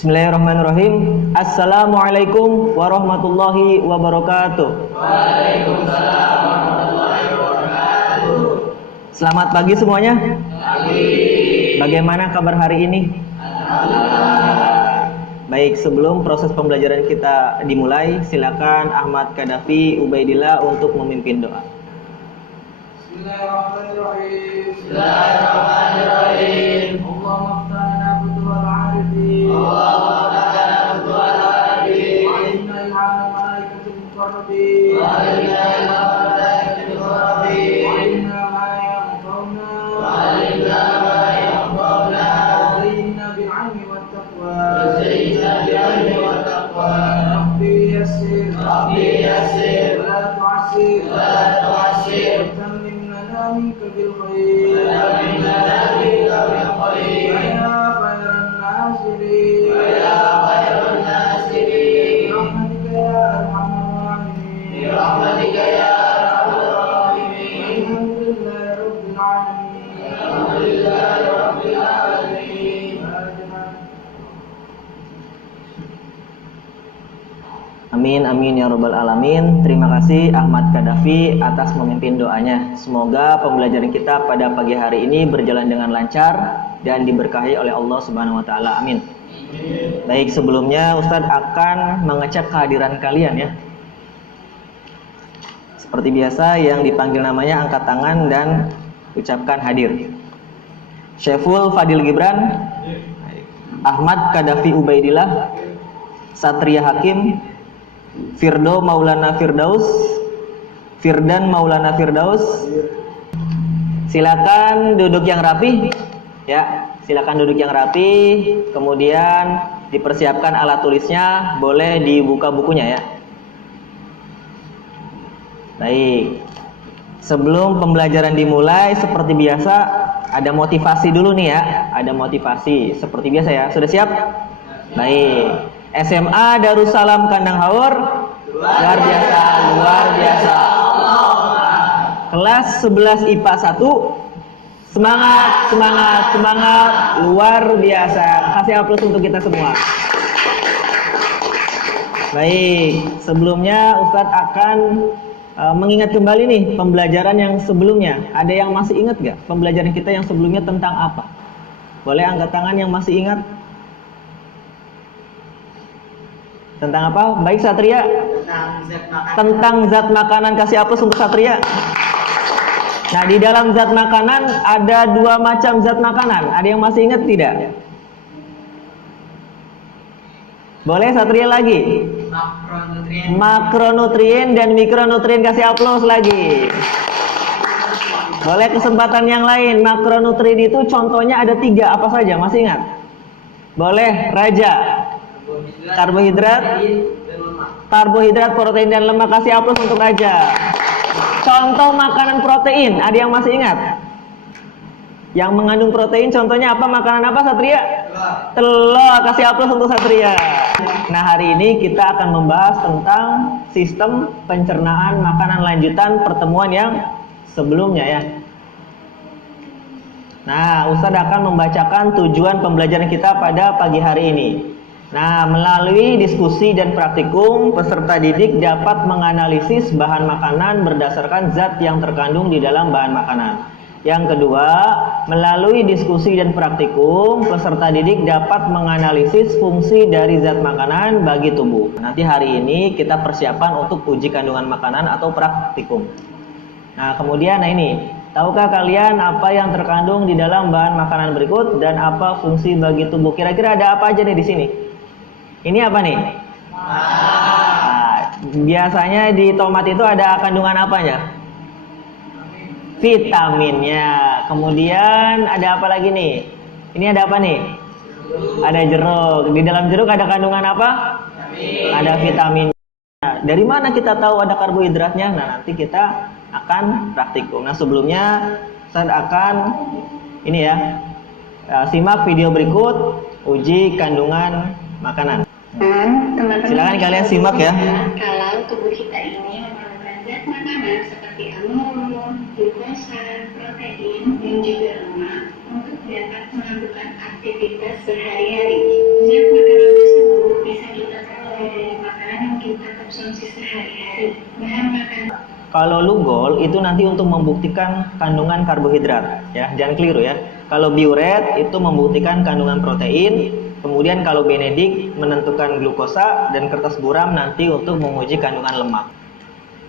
Bismillahirrahmanirrahim. Assalamualaikum warahmatullahi wabarakatuh. Waalaikumsalam warahmatullahi wabarakatuh. Selamat pagi semuanya. Pagi. Bagaimana kabar hari ini? Alhamdulillah. Baik, sebelum proses pembelajaran kita dimulai, silakan Ahmad Kadafi Ubaidillah untuk memimpin doa. Bismillahirrahmanirrahim. Bismillahirrahmanirrahim. Allahumma ftahna futuhal arifin. Allahumma ftahna futuhal arifin. Wa inna ilham malaikatil muqarrabin. Wa inna ilham malaikatil muqarrabin. Wa inna ma yanfa'una. Wa inna ma yanfa'una. Wa zayyinna bil 'ilmi wat taqwa. Wa zayyinna bil 'ilmi wat taqwa. Rabbi yassir. Rabbi yassir. Wa la tu'assir. Wa la tu'assir. منك بالخير ومن منك بالخير ويا خير الناصرين ويا خير الناصرين برحمتك يا ارحم الراحمين برحمتك يا ارحم الراحمين الحمد لله رب العالمين الحمد لله رب العالمين. Amin amin ya rabbal alamin. Terima kasih Ahmad Kadafi atas memimpin doanya. Semoga pembelajaran kita pada pagi hari ini berjalan dengan lancar dan diberkahi oleh Allah Subhanahu wa taala. Amin. Baik, sebelumnya Ustadz akan mengecek kehadiran kalian ya. Seperti biasa, yang dipanggil namanya angkat tangan dan ucapkan hadir. Syeful Fadil Gibran, Ahmad Kadafi Ubaidillah, Satria Hakim, Firdo Maulana Firdaus, Firdan Maulana Firdaus. Silakan duduk yang rapi ya, silakan duduk yang rapi. Kemudian dipersiapkan alat tulisnya, boleh dibuka bukunya ya. Baik, sebelum pembelajaran dimulai seperti biasa ada motivasi dulu nih ya, ada motivasi seperti biasa ya. Sudah siap? Baik. SMA Darussalam Kandang Haur, luar biasa, luar biasa. Kelas 11 IPA 1, semangat, semangat, semangat, luar biasa. Kasih aplaus untuk kita semua. Baik, sebelumnya Ustadz akan mengingat kembali nih pembelajaran yang sebelumnya. Ada yang masih ingat gak pembelajaran kita yang sebelumnya tentang apa? Boleh angkat tangan yang masih ingat. Tentang apa? Baik Satria. Tentang zat makanan. Kasih aplaus untuk Satria. Nah, di dalam zat makanan ada dua macam zat makanan. Ada yang masih ingat tidak? Boleh Satria lagi? Makronutrien dan mikronutrien. Kasih aplaus lagi. Boleh kesempatan yang lain. Makronutrien itu contohnya ada 3. Apa saja? Masih ingat? Boleh Raja. Karbohidrat, protein dan lemak. Kasih aplaus untuk Raja. Contoh makanan protein, ada yang masih ingat? Yang mengandung protein, contohnya apa? Makanan apa Satria? Telur. Kasih aplaus untuk Satria. Nah, hari ini kita akan membahas tentang sistem pencernaan makanan lanjutan pertemuan yang sebelumnya ya. Nah, Ustadz akan membacakan tujuan pembelajaran kita pada pagi hari ini. Nah, melalui diskusi dan praktikum, peserta didik dapat menganalisis bahan makanan berdasarkan zat yang terkandung di dalam bahan makanan. Yang kedua, melalui diskusi dan praktikum, peserta didik dapat menganalisis fungsi dari zat makanan bagi tubuh. Nanti hari ini kita persiapan untuk uji kandungan makanan atau praktikum. Nah, kemudian ini, tahukah kalian apa yang terkandung di dalam bahan makanan berikut dan apa fungsi bagi tubuh? Kira-kira ada apa aja nih di sini? Ini apa nih? Nah, biasanya di tomat itu ada kandungan apanya? Vitaminnya. Kemudian ada apa lagi nih? Ini ada apa nih? Ada jeruk. Di dalam jeruk ada kandungan apa? Ada vitamin. Dari mana kita tahu ada karbohidratnya? Nah, nanti kita akan praktikum. Nah, sebelumnya saya akan ini ya, simak video berikut uji kandungan makanan. Teman-teman, silakan kalian simak ya. Kalau tubuh kita ini memerlukan zat makanan seperti amino, glukosa, protein, dan juga lemak untuk dapat melakukan aktivitas sehari-hari. Zat makanan konsumsi sehari-hari. Bahan makanan Kalau lugol itu nanti untuk membuktikan kandungan karbohidrat, ya, jangan keliru ya. Kalau biuret itu membuktikan kandungan protein, kemudian kalau benedik menentukan glukosa, dan kertas buram nanti untuk menguji kandungan lemak.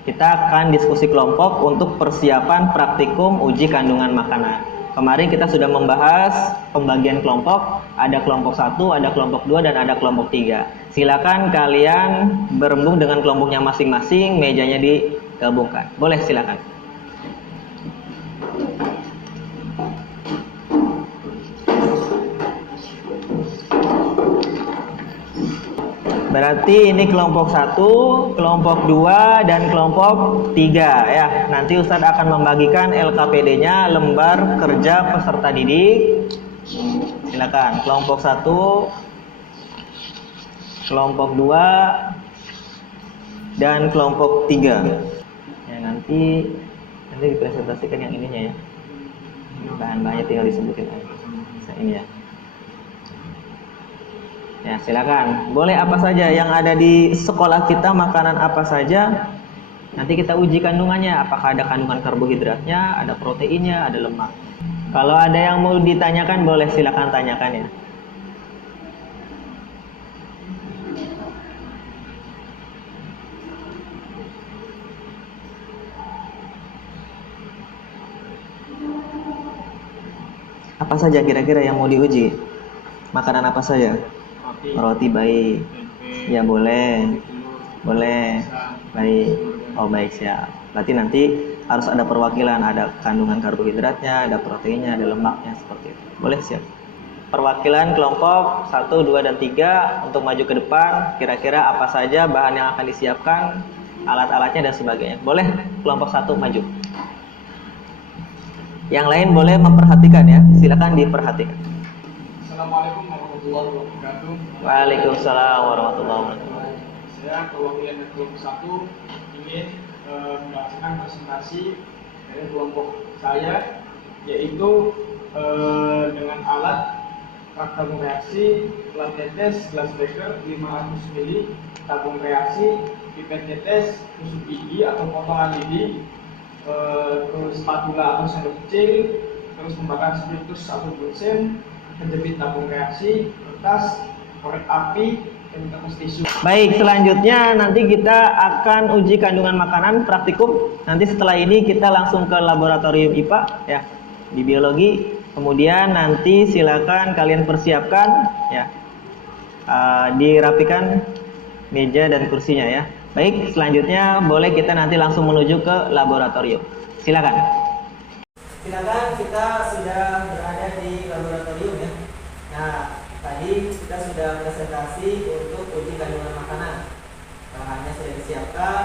Kita akan diskusi kelompok untuk persiapan praktikum uji kandungan makanan. Kemarin kita sudah membahas pembagian kelompok, ada kelompok 1, ada kelompok 2, dan ada kelompok 3. Silakan kalian berembung dengan kelompoknya masing-masing, mejanya digabungkan. Boleh, silakan. Berarti ini kelompok 1, kelompok 2, dan kelompok 3 ya. Nanti Ustadz akan membagikan LKPD-nya, lembar kerja peserta didik. Silakan. Kelompok 1, kelompok 2, dan kelompok 3. Ya, nanti dipresentasikan yang ininya ya. Bahan-bahannya tinggal disebutin aja. Ini ya. Ya, silakan. Boleh apa saja yang ada di sekolah kita, makanan apa saja. Nanti kita uji kandungannya, apakah ada kandungan karbohidratnya, ada proteinnya, ada lemak. Kalau ada yang mau ditanyakan, boleh silakan tanyakan ya. Apa saja kira-kira yang mau diuji? Makanan apa saja? Roti baik. Ya boleh. Boleh. Baik. Oh baik, siap. Berarti nanti harus ada perwakilan, ada kandungan karbohidratnya, ada proteinnya, ada lemaknya, seperti itu. Boleh, siap. Perwakilan kelompok 1, 2, dan 3 untuk maju ke depan. Kira-kira apa saja bahan yang akan disiapkan, alat-alatnya dan sebagainya. Boleh kelompok 1 maju. Yang lain boleh memperhatikan ya. Silakan diperhatikan. Assalamualaikum warahmatullahi wabarakatuh. Waalaikumsalam warahmatullahi wabarakatuh. Saya perwakilan kelompok 1 ingin melaksanakan presentasi dari kelompok saya, yaitu dengan alat tabung reaksi, plat tetes, gelas beker 500 ml, tabung reaksi, pipet tetes, tusuk gigi atau potongan lidi, terus spatula atau sendok kecil, terus pembakar spiritus 1%, penjepit tabung reaksi, kertas, korek api, dan kertas tisu. Baik, selanjutnya nanti kita akan uji kandungan makanan praktikum. Nanti setelah ini kita langsung ke laboratorium IPA ya, di biologi. Kemudian nanti silakan kalian persiapkan ya, dirapikan meja dan kursinya ya. Baik, selanjutnya boleh kita nanti langsung menuju ke laboratorium. Silakan. Silakan, kita sudah berada di laboratorium ya. Nah, tadi kita sudah presentasi untuk uji kandungan makanan. Bahannya sudah disiapkan,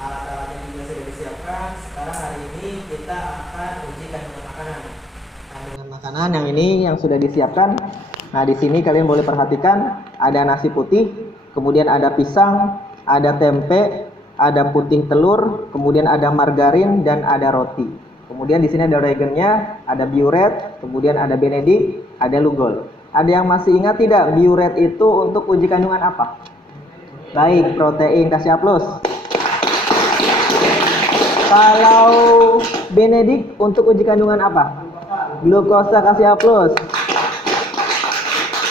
alat-alatnya juga sudah disiapkan. Sekarang hari ini kita akan uji kandungan makanan. Kandungan makanan yang ini yang sudah disiapkan. Nah, di sini kalian boleh perhatikan ada nasi putih, kemudian ada pisang, ada tempe, ada putih telur, kemudian ada margarin dan ada roti. Kemudian di sini ada reagennya, ada biuret, kemudian ada benedik, ada lugol. Ada yang masih ingat tidak biuret itu untuk uji kandungan apa? Baik, protein. Kasih aplaus. Kalau benedik untuk uji kandungan apa? Glukosa. Kasih aplaus.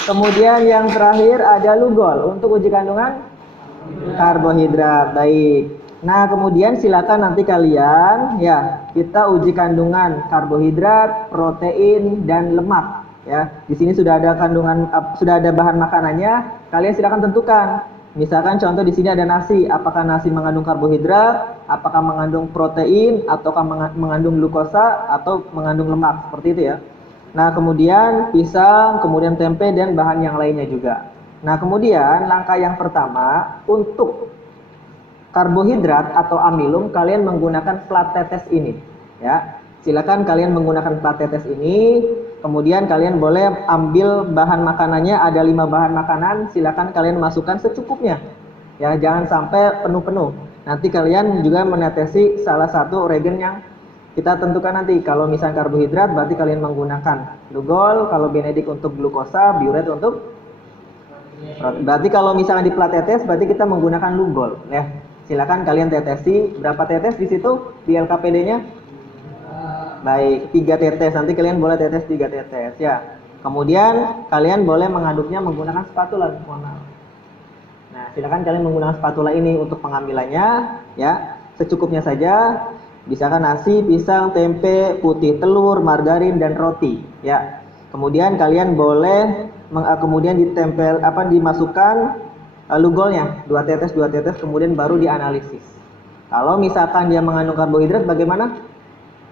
Kemudian yang terakhir ada lugol untuk uji kandungan karbohidrat. Baik. Nah, kemudian silakan nanti kalian ya, kita uji kandungan karbohidrat, protein dan lemak ya. Di sini sudah ada kandungan, sudah ada bahan makanannya. Kalian silakan tentukan. Misalkan contoh di sini ada nasi, apakah nasi mengandung karbohidrat, apakah mengandung protein, ataukah mengandung glukosa atau mengandung lemak, seperti itu ya. Nah, kemudian pisang, kemudian tempe dan bahan yang lainnya juga. Nah, kemudian langkah yang pertama untuk karbohidrat atau amilum, kalian menggunakan plat tetes ini ya. Silakan kalian menggunakan plat tetes ini. Kemudian kalian boleh ambil bahan makanannya, ada 5 bahan makanan, silakan kalian masukkan secukupnya ya, jangan sampai penuh-penuh. Nanti kalian juga menetesi salah satu reagen yang kita tentukan nanti. Kalau misalnya karbohidrat berarti kalian menggunakan lugol, kalau benedik untuk glukosa, biuret untuk, berarti kalau misalnya di plat tetes berarti kita menggunakan lugol ya. Silakan kalian tetesi. Berapa tetes di situ di LKPD-nya? Baik, 3 tetes. Nanti kalian boleh tetes 3 tetes ya. Kemudian kalian boleh mengaduknya menggunakan spatula. Nah, silakan kalian menggunakan spatula ini untuk pengambilannya ya. Secukupnya saja. Misalkan nasi, pisang, tempe, putih telur, margarin dan roti ya. Kemudian kalian boleh kemudian ditempel dimasukkan lugolnya 2 tetes kemudian baru dianalisis. Kalau misalkan dia mengandung karbohidrat bagaimana?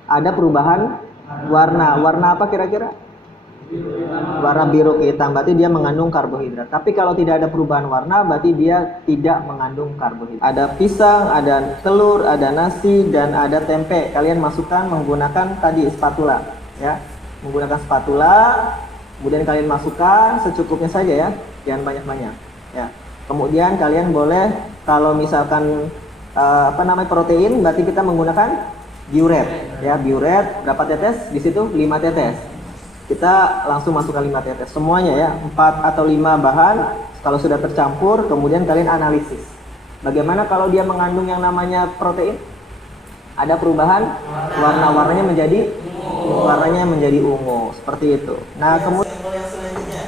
Ada perubahan warna. Warna apa kira-kira? Warna biru ke hitam, berarti dia mengandung karbohidrat. Tapi kalau tidak ada perubahan warna, berarti dia tidak mengandung karbohidrat. Ada pisang, ada telur, ada nasi, dan ada tempe. Kalian masukkan menggunakan tadi spatula, ya. Menggunakan spatula, kemudian kalian masukkan secukupnya saja ya, jangan banyak-banyak. Ya. Kemudian kalian boleh kalau misalkan protein, berarti kita menggunakan biuret, ya. Biuret berapa tetes? Di situ 5 tetes. Kita langsung masukkan 5 tetes semuanya ya, 4 atau 5 bahan. Kalau sudah tercampur, kemudian kalian analisis. Bagaimana kalau dia mengandung yang namanya protein? Ada perubahan warnanya menjadi ungu, seperti itu. Nah, kemudian yang selanjutnya,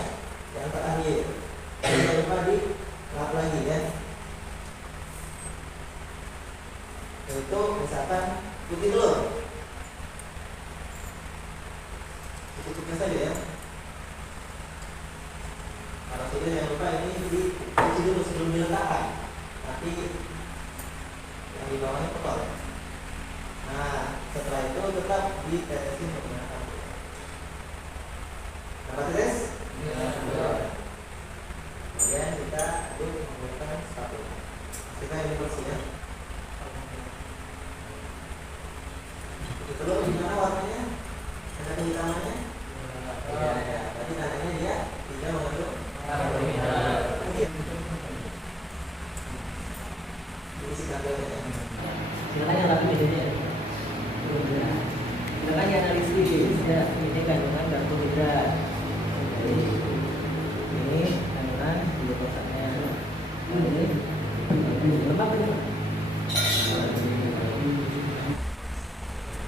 yang terakhir, jangan lupa dilap lagi ya. Itu misalkan putih telur. Cukupnya saja ya. Kalau sudah jangan lupa ini dicuci dulu sebelum diletakkan. Nanti yang di bawahnya kotor. Nah, setelah itu tetap ditetesin menggunakan. Berapa tetes? Kemudian kita aduk menggunakan spatula. Kita ini bersih ya. Telur gimana warnanya? Ada kehitamannya? Ya. Tadi tandanya dia tidak mengandung karbohidrat. Ini sikapnya. Silakan yang rapi bedanya. Silakan dianalisis ya, ini kandungan karbohidrat. Ini kandungan glukosanya. Ini lemak ini.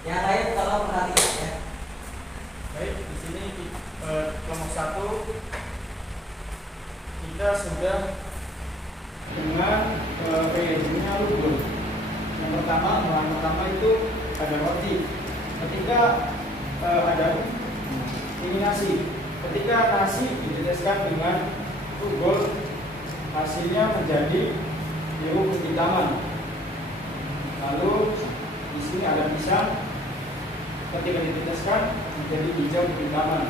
Yang lain tolong perhatikan ya. Baik, di sini kelompok 1 kita sudah dengan reagennya lugol. Yang pertama, bahan pertama itu ada roti. Ketika ada ini nasi. Ketika nasi diteteskan dengan lugol, hasilnya menjadi biru kehitaman. Lalu di sini ada pisang. Ketika diteteskan menjadi hijau kehitaman.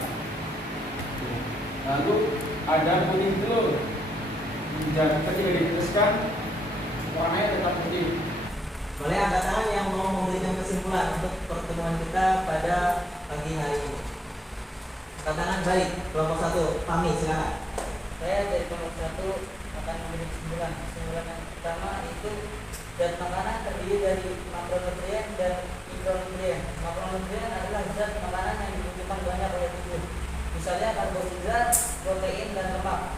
Lalu ada putih telur. Ketika diteteskan warnanya tetap putih. Boleh angkat tangan yang mau memberikan kesimpulan untuk pertemuan kita pada pagi hari ini. Angkat tangan, baik. Kelompok 1, Fahmi, silakan. Saya dari kelompok 1 akan memberi kesimpulan. Kesimpulan yang pertama itu zat makanan terdiri dari makronutrien dan mikronutrien. Makronutrien adalah zat makanan yang dibutuhkan banyak oleh tubuh. Misalnya karbohidrat, protein, dan lemak.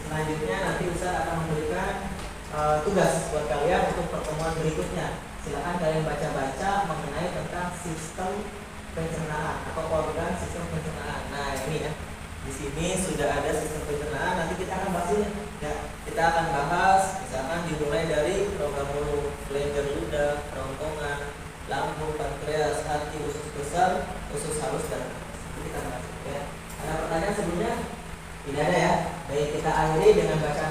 Selanjutnya nanti Ustaz akan memberikan tugas buat kalian untuk pertemuan berikutnya. Silakan kalian baca-baca mengenai tentang sistem pencernaan atau organ sistem pencernaan. Nah, ini ya. Di sini sudah ada sistem pencernaan. Nanti kita akan bahas ini. Ya, kita akan bahas misalkan dimulai dari rongga mulut, kelenjar ludah, kerongkongan, lambung, pankreas, hati, usus besar, usus halus dan nanti kita bahas ya. Ada pertanyaan sebelumnya? Tidak ada ya. Baik, kita akhiri dengan bacaan